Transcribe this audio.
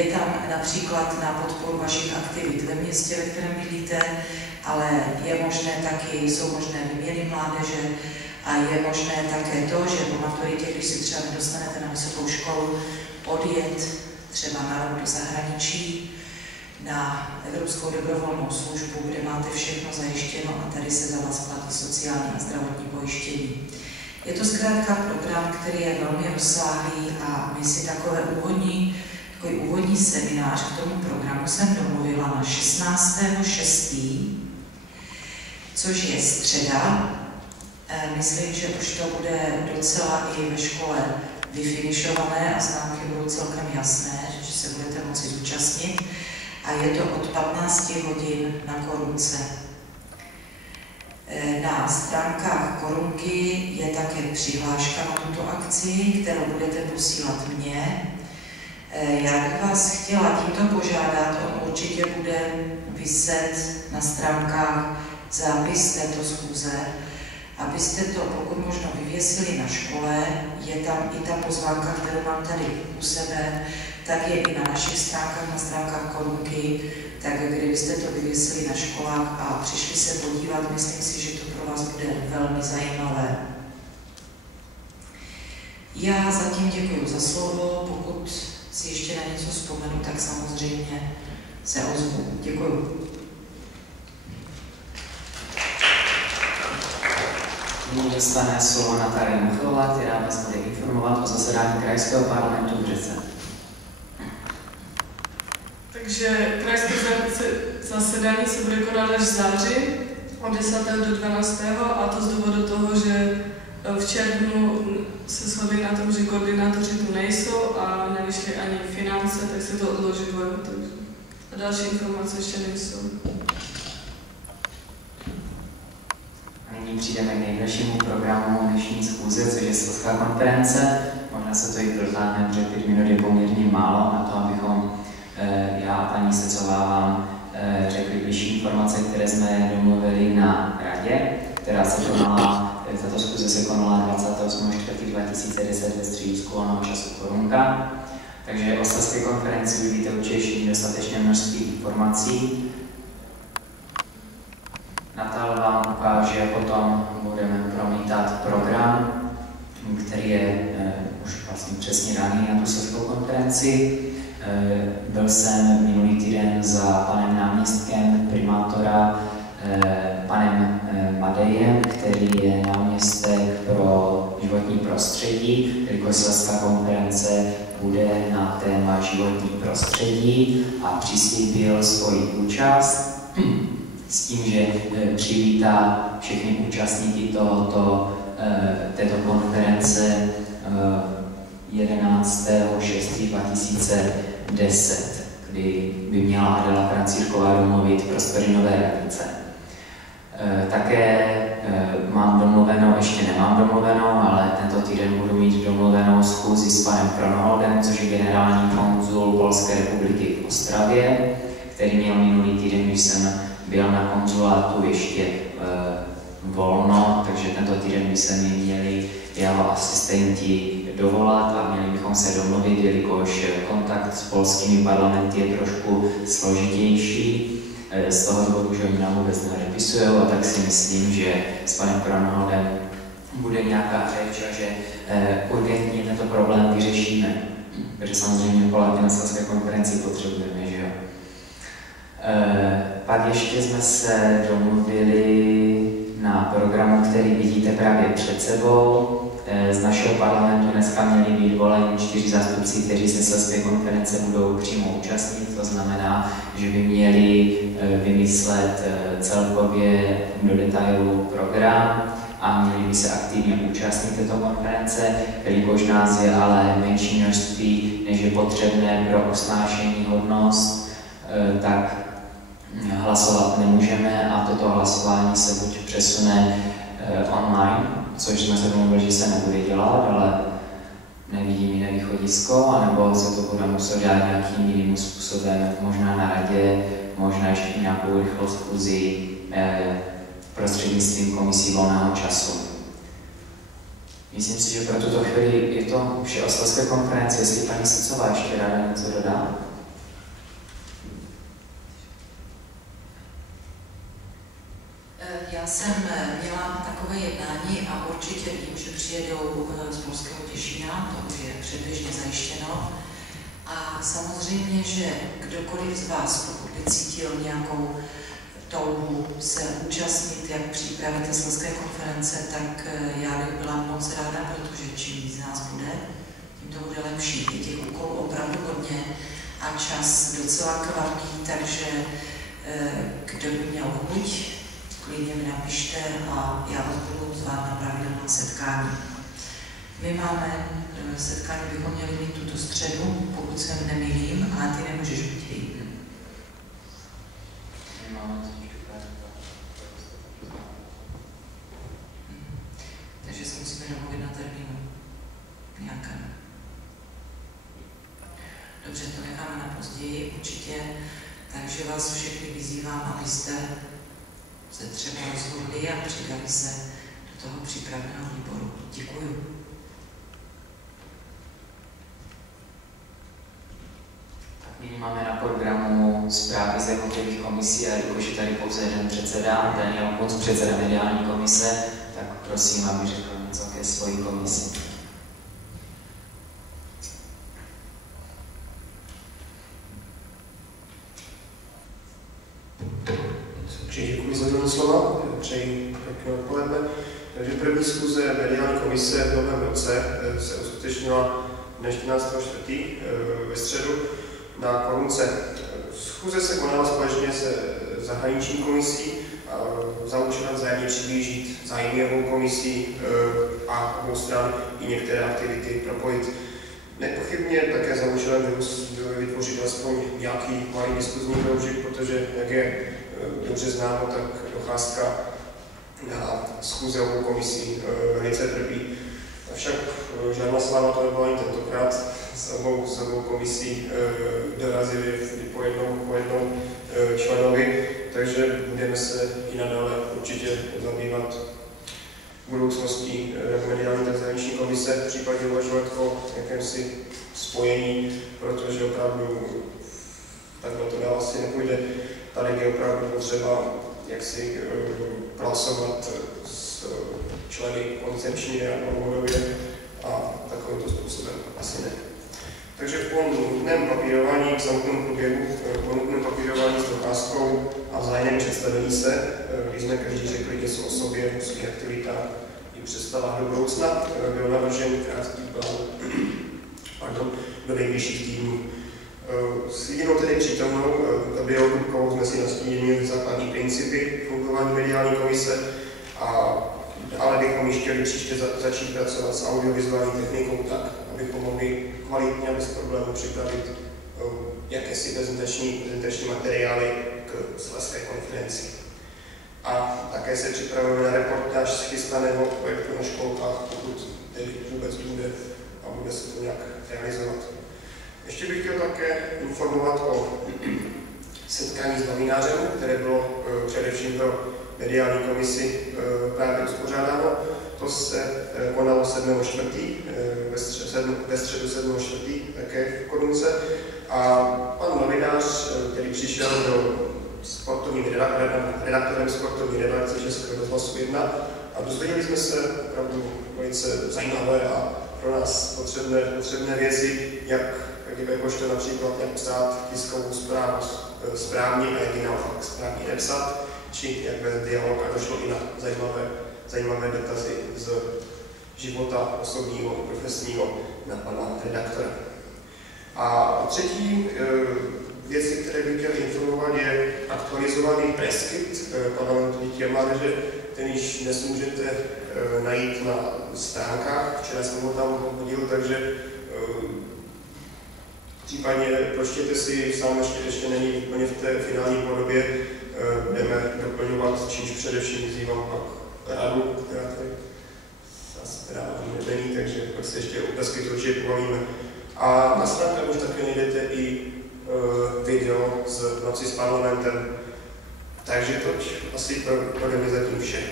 Je tam například na podporu vašich aktivit ve městě, ve kterém bydlíte, ale je možné taky, jsou možné výměny mládeže a je možné také to, že po maturitě, když si třeba nedostanete na vysokou školu, odjet třeba na rok do zahraničí, na Evropskou dobrovolnou službu, kde máte všechno zajištěno a tady se za vás platí sociální a zdravotní pojištění. Je to zkrátka program, který je velmi rozsáhlý a my si takový úvodní seminář k tomu programu jsem domluvila na 16.6., což je středa. Myslím, že už to bude docela i ve škole vyfinišované a známky budou celkem jasné, že se budete moci zúčastnit. A je to od 15 hodin na Korunce. Na stránkách Korunky je také přihláška na tuto akci, kterou budete posílat mně. Já bych vás chtěla tímto požádat, on určitě bude viset na stránkách zápis této schůze, abyste to pokud možno vyvěsili na škole. Je tam i ta pozvánka, kterou mám tady u sebe, tak je i na našich stránkách, na stránkách Korunky, tak kdybyste to vyvěsili na školách a přišli se podívat, myslím si, že to pro vás bude velmi zajímavé. Já zatím děkuji za slovo, pokud si ještě na něco vzpomenu, tak samozřejmě se ozvu. Děkuji. Nyní dostane slovo Natálie Michalová, která vás bude informovat o zasedání Krajského parlamentu v Hřece. Takže krajské zasedání se bude konat až v září od 10. do 12. a to z důvodu toho, že v červnu se shodli na tom, že koordinátoři tu nejsou a nevyšly ani finance, tak se to odložilo. A další informace ještě nejsou. A nyní přijdeme k nejbližšímu programu dnešní schůze, což je Slezská konference. Možná se to i protáhne, protože 5 minut je poměrně málo na to, abychom já a paní Secová vám řekli bližší informace, které jsme domluvili na radě, která se konala, tato schůze se konala 28.4.2010 ve středisku volného času Korunka. Takže o Slezské konferenci uvidíte určitě dostatečné množství informací. Natal vám ukáže, potom budeme promítat program, který je už vlastně přesně daný na tu Slezskou konferenci. Byl jsem minulý týden za panem náměstkem primátora, panem Madejem, který je náměstek pro životní prostředí, jelikož Slezská konference bude na téma životní prostředí a přislíbil svoji účast s tím, že přivítá všechny účastníky této konference 11.6.2010, kdy by měla Adela Francíšková domluvit prostory Nové Radnice. Také mám domluveno, ještě nemám domluveno, ale tento týden budu mít domluvenou schůzi s panem Kronoholdem, což je generální konzul Polské republiky v Ostravě, který měl minulý týden, když jsem byl na konzulátu, ještě volno, takže tento týden by se mi měli jeho asistenti dovolat a měli bychom se domluvit, jelikož kontakt s polskými parlamenty je trošku složitější. Z toho důvodu, že oni nám vůbec nedepisují, a tak si myslím, že s panem Kronoholdem bude nějaká řeč a že urgentně tento problém vyřešíme, protože samozřejmě Poláky na Slezské konferenci potřebujeme, že jo. Pak ještě jsme se domluvili na programu, který vidíte právě před sebou. Z našeho parlamentu dneska měli být voleni 4 zástupci, kteří se Slezské konference budou přímo účastnit. To znamená, že by měli vymyslet celkově do detailu program a měli by se aktivně účastnit této konference, jelikož nás je ale menší množství, než je potřebné pro usnášení hodnost, tak hlasovat nemůžeme a toto hlasování se buď přesune online, což jsme se domluvili, že se nebude dělat, ale nevidím jiné východisko, anebo se to bude muset dělat nějakým jiným způsobem, možná na radě, možná ještě nějakou rychlou schůzi prostřednictvím komisí volného času. Myslím si, že pro tuto chvíli je to vše o Slezské konferenci, jestli paní Secová ještě ráda něco dodá. jsem měla takové jednání a určitě vím, že přijedou z Polského Těšína, to už je předběžně zajištěno. A samozřejmě, že kdokoliv z vás, pokud by cítil nějakou touhu se účastnit jak přípravy té Slezské konference, tak já bych byla moc ráda, protože čím víc nás bude, tím to bude lepší. Je těch úkolů opravdu hodně a čas docela kvapí, takže kdo by měl chuť, klidně mi napište a já vás budu zvát na pravidelná setkání. My máme setkání, bychom měli mít tuto středu, pokud se nemýlím, ale ty nemůžeš být. Takže se musíme domluvit na termínu nějakém. Dobře, to necháme na později určitě, takže vás všechny vyzývám, abyste se třeba rozhodli a přidali se do toho přípravného výboru. Děkuju. Nyní máme na programu zprávy z jednotlivých komisí a jelikož je tady pouze jeden předseda, Daniel Kunc, předseda mediální komise, tak prosím, aby řekl něco ke svojí komisi. Děkuji za udělení slova, přeji pěkné odpoledne. Takže první schůze mediální komise v novém roce se uskutečnila dne 14.4. ve středu na Korunce. Schůze se konala společně se zahraniční komisí za účelem vzájemně přiblížit zájmy obou komisí a obou stran i některé aktivity propojit. Nepochybně také za účelem vytvořit aspoň nějaký malý diskuzní kroužek, protože, jak je dobře známo, tak docházka na schůze obou komisí velice trpí. Avšak žádná sláva to nebyla ani tentokrát. S obou komisí dorazili po jednom členovi, takže budeme se i nadále určitě zabývat budoucností mediální tak zahraniční komise, v případě uvažovat o jakémsi spojení, protože opravdu takhle to dál asi nepůjde. Tady je opravdu potřeba jaksi pracovat s členy koncepčně a dlouhodobě a takovýmto způsobem asi ne. Takže po nutném papírování k samotnému průběhu, po nutném papírování s docházkou a vzájemném představení se, když jsme každý řekli něco o sobě, o svých aktivitách i představách do budoucna, byl navržen krátký plán do nejbližších týdnů. S jedinou tedy přítomnou Gabrielkou jsme si nastínili základní principy fungování mediální komise, ale bychom ji chtěli příště začít pracovat s audiovizuální technikou tak, abychom mohli kvalitně a bez problémů připravit jakési prezentační materiály k Slezské konferenci. A také se připravujeme na reportáž z chystaného projektu na školkách, pokud tedy vůbec bude a bude se to nějak realizovat. Ještě bych chtěl také informovat o setkání s novinářem, které bylo především pro mediální komisi právě uspořádáno. To se konalo 7.4. ve středu 7.4. také v Korunce. A pan novinář, který přišel do redaktorem sportovní redakce Českého rozhlasu 1 a dozvěděli jsme se opravdu velice zajímavé a pro nás potřebné věci, jakožto například jak psát tiskovou zprávu správně a jak ji naopak správně nepsat, či jak vést dialog a došlo i na zajímavé dotazy z života osobního a profesního na pana redaktora. A třetí věci, které bych chtěl informovat, je aktualizovaný preskript Parlamentu dětí a mládeže. Ten již dnes můžete najít na stránkách, včera jsem ho tam hodil, takže případně pročtěte si, sám ještě není úplně v té finální podobě, budeme doplňovat, čímž především vyzývám pak radu, která tady není, takže pak se ještě o preskript určitě pobavíme. A na stránkách už také najdete i video z Noci s parlamentem. Takže toť asi pro mě zatím vše.